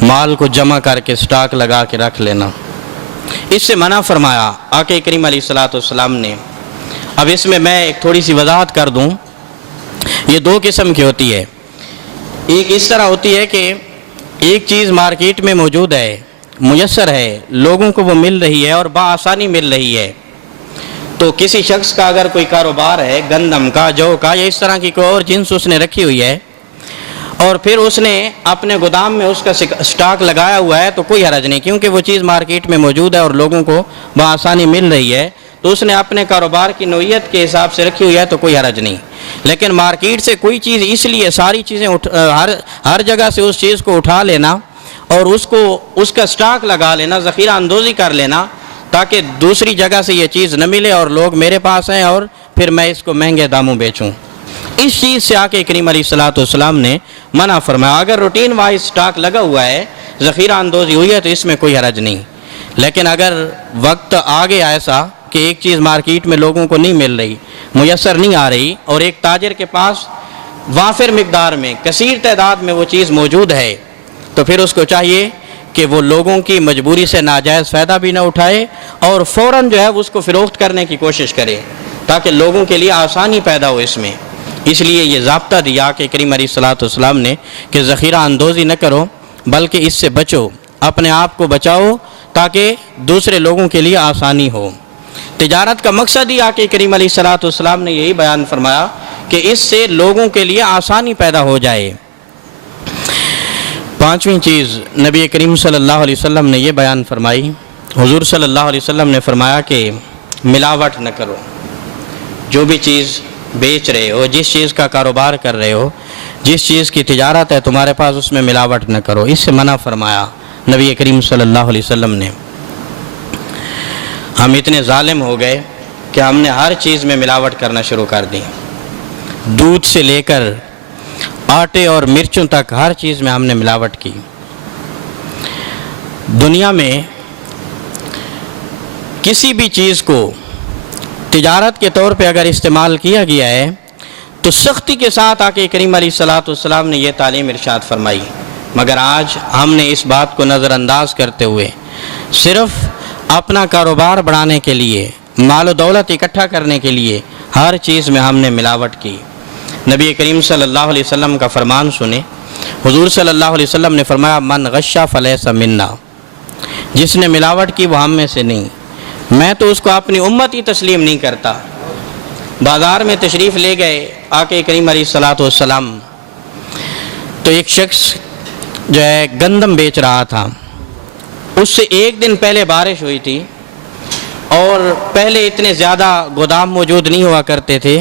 مال کو جمع کر کے سٹاک لگا کے رکھ لینا، اس سے منع فرمایا آقا کریم علیہ الصلوۃ والسلام نے۔ اب اس میں ایک تھوڑی سی وضاحت کر دوں، یہ دو قسم کی ہوتی ہے۔ ایک اس طرح ہوتی ہے کہ ایک چیز مارکیٹ میں موجود ہے، میسر ہے، لوگوں کو وہ مل رہی ہے اور بآسانی مل رہی ہے، تو کسی شخص کا اگر کوئی کاروبار ہے گندم کا، جو کا، یا اس طرح کی کوئی اور جنس اس نے رکھی ہوئی ہے اور پھر اس نے اپنے گودام میں اس کا سٹاک لگایا ہوا ہے تو کوئی حرج نہیں، کیونکہ وہ چیز مارکیٹ میں موجود ہے اور لوگوں کو بآسانی مل رہی ہے، تو اس نے اپنے کاروبار کی نوعیت کے حساب سے رکھی ہوئی ہے تو کوئی حرج نہیں۔ لیکن مارکیٹ سے کوئی چیز اس لیے ساری چیزیں ہر جگہ سے اس چیز کو اٹھا لینا اور اس کا سٹاک لگا لینا، ذخیرہ اندوزی کر لینا تاکہ دوسری جگہ سے یہ چیز نہ ملے اور لوگ میرے پاس ہیں اور پھر میں اس کو مہنگے داموں بیچوں، اس چیز سے آقا کریم علیہ الصلوۃ والسلام نے منع فرمایا۔ اگر روٹین وائز سٹاک لگا ہوا ہے، ذخیرہ اندوزی ہوئی ہے تو اس میں کوئی حرج نہیں، لیکن اگر وقت آ گیا ایسا کہ ایک چیز مارکیٹ میں لوگوں کو نہیں مل رہی، میسر نہیں آ رہی، اور ایک تاجر کے پاس وافر مقدار میں کثیر تعداد میں وہ چیز موجود ہے، تو پھر اس کو چاہیے کہ وہ لوگوں کی مجبوری سے ناجائز فائدہ بھی نہ اٹھائے اور فوراً جو ہے اس کو فروخت کرنے کی کوشش کرے تاکہ لوگوں کے لیے آسانی پیدا ہو اس میں۔ اس لیے یہ ضابطہ دیا کہ کریم علیہ الصلوۃ والسلام نے کہ ذخیرہ اندوزی نہ کرو بلکہ اس سے بچو، اپنے آپ کو بچاؤ تاکہ دوسرے لوگوں کے لیے آسانی ہو۔ تجارت کا مقصد ہی آقا کریم علیہ الصلوۃ والسلام نے یہی بیان فرمایا کہ اس سے لوگوں کے لیے آسانی پیدا ہو جائے۔ پانچویں چیز نبی کریم صلی اللہ علیہ وسلم نے یہ بیان فرمائی، حضور صلی اللہ علیہ وسلم نے فرمایا کہ ملاوٹ نہ کرو۔ جو بھی چیز بیچ رہے ہو، جس چیز کا کاروبار کر رہے ہو، جس چیز کی تجارت ہے تمہارے پاس، اس میں ملاوٹ نہ کرو، اس سے منع فرمایا نبی کریم صلی اللہ علیہ وسلم نے۔ ہم اتنے ظالم ہو گئے کہ ہم نے ہر چیز میں ملاوٹ کرنا شروع کر دی، دودھ سے لے کر آٹے اور مرچوں تک ہر چیز میں ہم نے ملاوٹ کی۔ دنیا میں کسی بھی چیز کو تجارت کے طور پہ اگر استعمال کیا گیا ہے تو سختی کے ساتھ آقا کریم علیہ الصلوۃ والسلام نے یہ تعلیم ارشاد فرمائی، مگر آج ہم نے اس بات کو نظر انداز کرتے ہوئے صرف اپنا کاروبار بڑھانے کے لیے، مال و دولت اکٹھا کرنے کے لیے ہر چیز میں ہم نے ملاوٹ کی۔ نبی کریم صلی اللہ علیہ وسلم کا فرمان سنیں، حضور صلی اللہ علیہ وسلم نے فرمایا من غش فلیس منا، جس نے ملاوٹ کی وہ ہم میں سے نہیں، میں تو اس کو اپنی امت ہی تسلیم نہیں کرتا۔ بازار میں تشریف لے گئے آقا کریم علیہ الصلوۃ والسلام، تو ایک شخص جو ہے گندم بیچ رہا تھا، اس سے ایک دن پہلے بارش ہوئی تھی اور پہلے اتنے زیادہ گودام موجود نہیں ہوا کرتے تھے،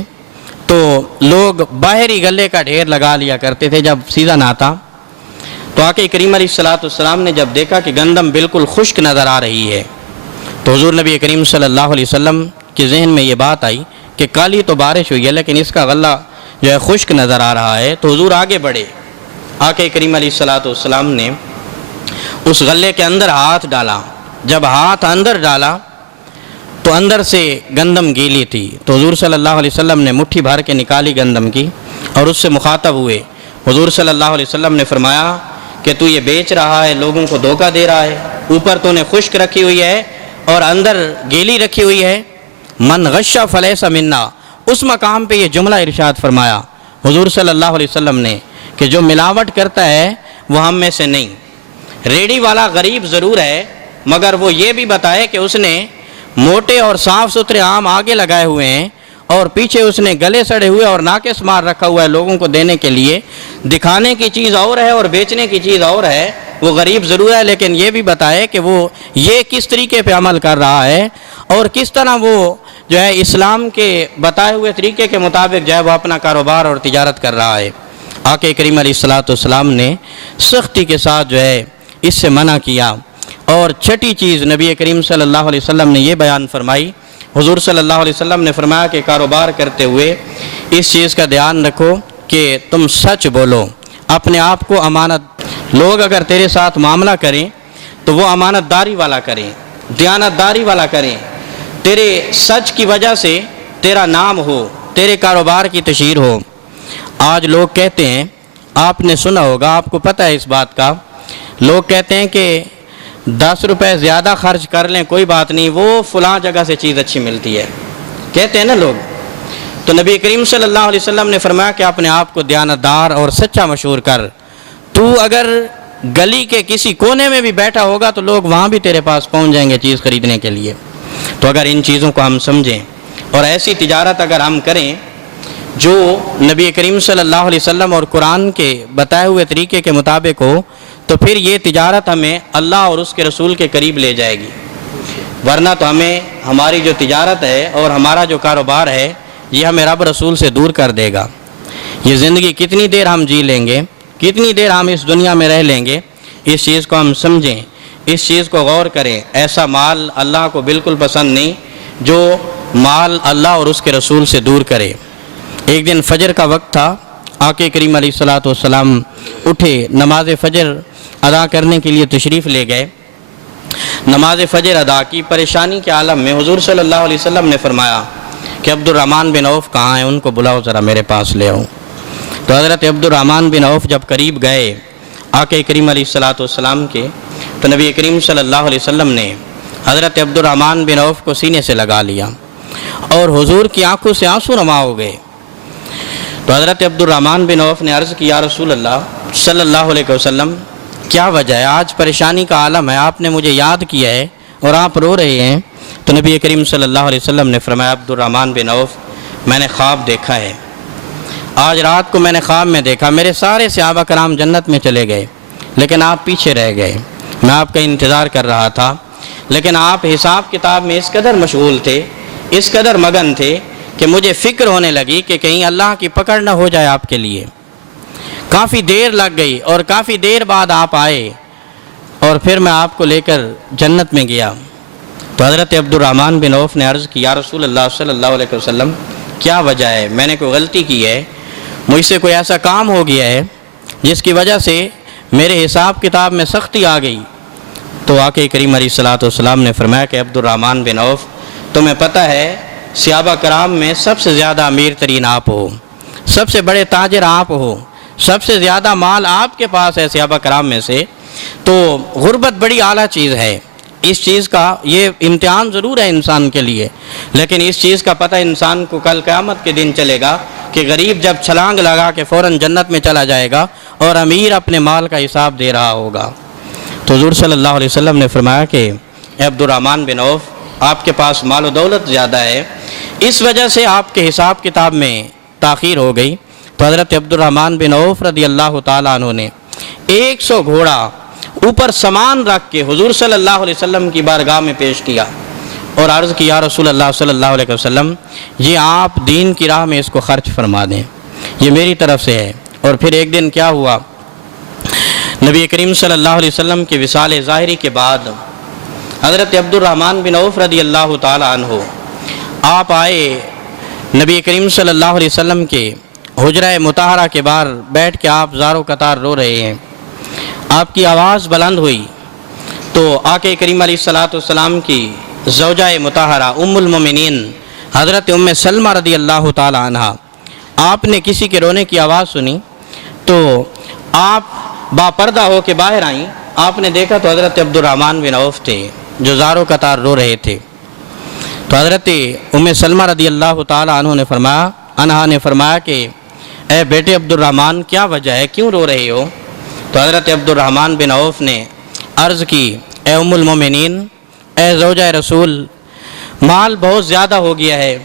تو لوگ باہری غلے کا ڈھیر لگا لیا کرتے تھے جب سیزن آتا۔ تو آقا کریم علیہ الصلوۃ والسلام نے جب دیکھا کہ گندم بالکل خشک نظر آ رہی ہے، تو حضور نبی کریم صلی اللہ علیہ وسلم کے ذہن میں یہ بات آئی کہ کل ہی تو بارش ہوئی ہے لیکن اس کا غلہ جو ہے خشک نظر آ رہا ہے، تو حضور آگے بڑھے۔ آقا کریم علیہ الصلوۃ والسلام نے اس غلے کے اندر ہاتھ ڈالا، جب ہاتھ اندر ڈالا تو اندر سے گندم گیلی تھی، تو حضور صلی اللہ علیہ وسلم نے مٹھی بھر کے نکالی گندم کی اور اس سے مخاطب ہوئے۔ حضور صلی اللہ علیہ وسلم نے فرمایا کہ تو یہ بیچ رہا ہے، لوگوں کو دھوکہ دے رہا ہے، اوپر تو نے خشک رکھی ہوئی ہے اور اندر گیلی رکھی ہوئی ہے، من غش فلیس منا۔ اس مقام پہ یہ جملہ ارشاد فرمایا، حضور صلی اللہ علیہ وسلم نے کہ جو ملاوٹ کرتا ہے وہ ہم میں سے نہیں. ریڑھی والا غریب ضرور ہے مگر وہ یہ بھی بتائے کہ اس نے موٹے اور صاف ستھرے آم آگے لگائے ہوئے ہیں اور پیچھے اس نے گلے سڑے ہوئے اور ناقص مار رکھا ہوا ہے لوگوں کو دینے کے لیے. دکھانے کی چیز اور ہے اور بیچنے کی چیز اور ہے. وہ غریب ضرور ہے لیکن یہ بھی بتائے کہ وہ یہ کس طریقے پہ عمل کر رہا ہے اور کس طرح وہ جو ہے اسلام کے بتائے ہوئے طریقے کے مطابق جو ہے وہ اپنا کاروبار اور تجارت کر رہا ہے. آقا کریم علیہ السلام نے سختی کے ساتھ جو ہے اس سے منع کیا. اور چھٹی چیز نبی کریم صلی اللہ علیہ وسلم نے یہ بیان فرمائی. حضور صلی اللہ علیہ وسلم نے فرمایا کہ کاروبار کرتے ہوئے اس چیز کا دھیان رکھو کہ تم سچ بولو, اپنے آپ کو امانت. لوگ اگر تیرے ساتھ معاملہ کریں تو وہ امانت داری والا کریں, دیانت داری والا کریں. تیرے سچ کی وجہ سے تیرا نام ہو, تیرے کاروبار کی تشہیر ہو. آج لوگ کہتے ہیں, آپ نے سنا ہوگا, آپ کو پتہ ہے اس بات کا, لوگ کہتے ہیں کہ 10 روپے زیادہ خرچ کر لیں کوئی بات نہیں, وہ فلاں جگہ سے چیز اچھی ملتی ہے, کہتے ہیں نا لوگ. تو نبی کریم صلی اللہ علیہ وسلم نے فرمایا کہ اپنے آپ کو دیانتدار اور سچا مشہور کر. تو اگر گلی کے کسی کونے میں بھی بیٹھا ہوگا تو لوگ وہاں بھی تیرے پاس پہنچ جائیں گے چیز خریدنے کے لیے. تو اگر ان چیزوں کو ہم سمجھیں اور ایسی تجارت اگر ہم کریں جو نبی کریم صلی اللہ علیہ وسلم اور قرآن کے بتائے ہوئے طریقے کے مطابق ہو, تو پھر یہ تجارت ہمیں اللہ اور اس کے رسول کے قریب لے جائے گی. ورنہ تو ہمیں ہماری جو تجارت ہے اور ہمارا جو کاروبار ہے یہ ہمیں رب رسول سے دور کر دے گا. یہ زندگی کتنی دیر ہم جی لیں گے, کتنی دیر ہم اس دنیا میں رہ لیں گے, اس چیز کو ہم سمجھیں, اس چیز کو غور کریں. ایسا مال اللہ کو بالکل پسند نہیں جو مال اللہ اور اس کے رسول سے دور کرے. ایک دن فجر کا وقت تھا, آقا کریم علیہ السلام اٹھے, نماز فجر ادا کرنے کے لیے تشریف لے گئے. نماز فجر ادا کی, پریشانی کے عالم میں حضور صلی اللہ علیہ وسلم نے فرمایا کہ عبد الرحمن بن عوف کہاں ہیں, ان کو بلاؤ ذرا میرے پاس لے آؤ. تو حضرت عبد الرحمن بن عوف جب قریب گئے آقا کریم علیہ السلام کے, تو نبی کریم صلی اللہ علیہ وسلم نے حضرت عبد الرحمن بن عوف کو سینے سے لگا لیا اور حضور کی آنکھوں سے آنسو رواں ہو گئے. تو حضرت عبد الرحمن بن عوف نے عرض کیا, رسول اللہ صلی اللہ علیہ وسلم کیا وجہ ہے, آج پریشانی کا عالم ہے, آپ نے مجھے یاد کیا ہے اور آپ رو رہے ہیں. تو نبی کریم صلی اللہ علیہ وسلم نے فرمایا, عبد الرحمن بن عوف میں نے خواب دیکھا ہے, آج رات کو میں نے خواب میں دیکھا, میرے سارے صحابہ کرام جنت میں چلے گئے لیکن آپ پیچھے رہ گئے. میں آپ کا انتظار کر رہا تھا لیکن آپ حساب کتاب میں اس قدر مشغول تھے, اس قدر مگن تھے کہ مجھے فکر ہونے لگی کہ کہیں اللہ کی پکڑ نہ ہو جائے آپ کے لیے. کافی دیر لگ گئی اور کافی دیر بعد آپ آئے اور پھر میں آپ کو لے کر جنت میں گیا. تو حضرت عبد الرحمن بن عوف نے عرض کی, یا رسول اللہ صلی اللہ علیہ وسلم کیا وجہ ہے, میں نے کوئی غلطی کی ہے, مجھ سے کوئی ایسا کام ہو گیا ہے جس کی وجہ سے میرے حساب کتاب میں سختی آ گئی. تو آقا کریم علیہ السلام نے فرمایا کہ عبد الرحمن بن عوف تمہیں پتہ ہے صحابہ کرام میں سب سے زیادہ امیر ترین آپ ہو, سب سے بڑے تاجر آپ ہو, سب سے زیادہ مال آپ کے پاس ہے صحابہ کرام میں سے. تو غربت بڑی اعلیٰ چیز ہے, اس چیز کا یہ امتحان ضرور ہے انسان کے لیے, لیکن اس چیز کا پتہ انسان کو کل قیامت کے دن چلے گا کہ غریب جب چھلانگ لگا کے فوراً جنت میں چلا جائے گا اور امیر اپنے مال کا حساب دے رہا ہوگا. تو حضور صلی اللہ علیہ وسلم نے فرمایا کہ عبد الرحمن بن عوف آپ کے پاس مال و دولت زیادہ ہے, اس وجہ سے آپ کے حساب کتاب میں تاخیر ہو گئی. تو حضرت عبد الرحمن بن عوف رضی اللہ تعالیٰ عنہ نے 100 گھوڑا اوپر سامان رکھ کے حضور صلی اللہ علیہ وسلم کی بارگاہ میں پیش کیا اور عرض کیا, یا رسول اللہ صلی اللہ علیہ وسلم یہ آپ دین کی راہ میں اس کو خرچ فرما دیں, یہ میری طرف سے ہے. اور پھر ایک دن کیا ہوا, نبی کریم صلی اللہ علیہ وسلم کے وصال ظاہری کے بعد حضرت عبد الرحمن بن عوف رضی اللہ تعالیٰ عنہ آپ آئے نبی کریم صلی اللہ علیہ وسلم کے حجرہ مطہرہ کے باہر بیٹھ کے آپ زارو قطار رو رہے ہیں. آپ کی آواز بلند ہوئی تو آقا کریم علیہ السلام کی زوجہ مطہرہ ام المومنین حضرت ام سلمہ رضی اللہ تعالیٰ عنہ, آپ نے کسی کے رونے کی آواز سنی تو آپ باپردہ ہو کے باہر آئیں. آپ نے دیکھا تو حضرت عبد الرحمن بن عوف تھے جو زارو قطار رو رہے تھے. تو حضرت ام سلمہ رضی اللہ تعالیٰ عنہ نے فرمایا کہ اے بیٹے عبد الرحمن کیا وجہ ہے، کیوں رو رہی ہو؟ تو حضرت عبد الرحمن بن عوف نے عرض کی اے ام المومنین، اے زوجہ رسول، مال بہت زیادہ ہو گیا ہے،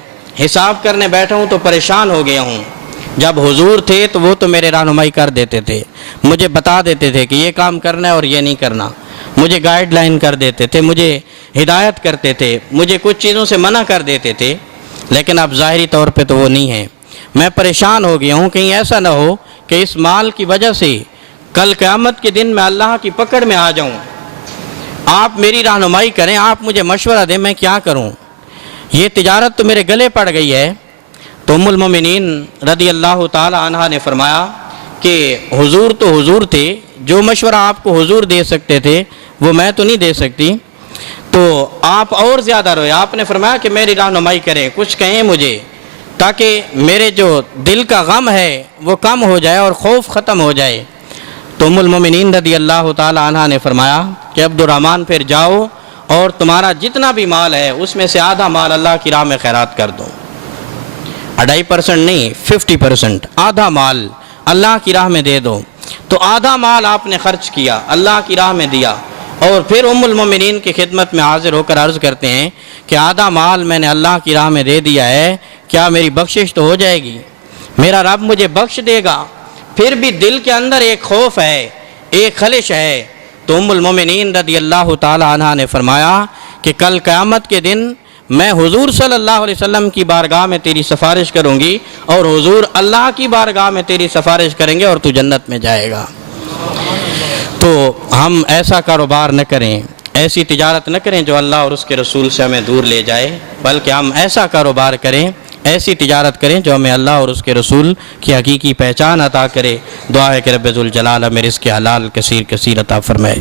حساب کرنے بیٹھا ہوں تو پریشان ہو گیا ہوں۔ جب حضور تھے تو وہ تو میرے رہنمائی کر دیتے تھے، مجھے بتا دیتے تھے کہ یہ کام کرنا ہے اور یہ نہیں کرنا، مجھے گائیڈ لائن کر دیتے تھے، مجھے ہدایت کرتے تھے، مجھے کچھ چیزوں سے منع کر دیتے تھے، لیکن اب ظاہری طور پہ تو وہ نہیں ہیں۔ میں پریشان ہو گیا ہوں، کہیں ایسا نہ ہو کہ اس مال کی وجہ سے کل قیامت کے دن میں اللہ کی پکڑ میں آ جاؤں۔ آپ میری رہنمائی کریں، آپ مجھے مشورہ دیں، میں کیا کروں؟ یہ تجارت تو میرے گلے پڑ گئی ہے۔ تو ام المومنین رضی اللہ تعالی عنہ نے فرمایا کہ حضور تو حضور تھے، جو مشورہ آپ کو حضور دے سکتے تھے وہ میں تو نہیں دے سکتی۔ تو آپ اور زیادہ روئے، آپ نے فرمایا کہ میری رہنمائی کریں، کچھ کہیں مجھے، تاکہ میرے جو دل کا غم ہے وہ کم ہو جائے اور خوف ختم ہو جائے۔ تو ام المومنین رضی اللہ تعالی عنہ نے فرمایا کہ عبد الرحمن پھر جاؤ اور تمہارا جتنا بھی مال ہے اس میں سے آدھا مال اللہ کی راہ میں خیرات کر دو، 2.5% نہیں، 50%، آدھا مال اللہ کی راہ میں دے دو۔ تو آدھا مال آپ نے خرچ کیا، اللہ کی راہ میں دیا، اور پھر ام المومنین کی خدمت میں حاضر ہو کر عرض کرتے ہیں کہ آدھا مال میں نے اللہ کی راہ میں دے دیا ہے، کیا میری بخشش تو ہو جائے گی؟ میرا رب مجھے بخش دے گا؟ پھر بھی دل کے اندر ایک خوف ہے، ایک خلش ہے۔ تو ام المومنین رضی اللہ تعالی عنہ نے فرمایا کہ کل قیامت کے دن میں حضور صلی اللہ علیہ وسلم کی بارگاہ میں تیری سفارش کروں گی، اور حضور اللہ کی بارگاہ میں تیری سفارش کریں گے اور تو جنت میں جائے گا۔ تو ہم ایسا کاروبار نہ کریں، ایسی تجارت نہ کریں جو اللہ اور اس کے رسول سے ہمیں دور لے جائے، بلکہ ہم ایسا کاروبار کریں، ایسی تجارت کریں جو ہمیں اللہ اور اس کے رسول کی حقیقی پہچان عطا کرے۔ دعا ہے کہ رب ذوالجلال ہمیں رزق حلال کثیر کثیر عطا فرمائے۔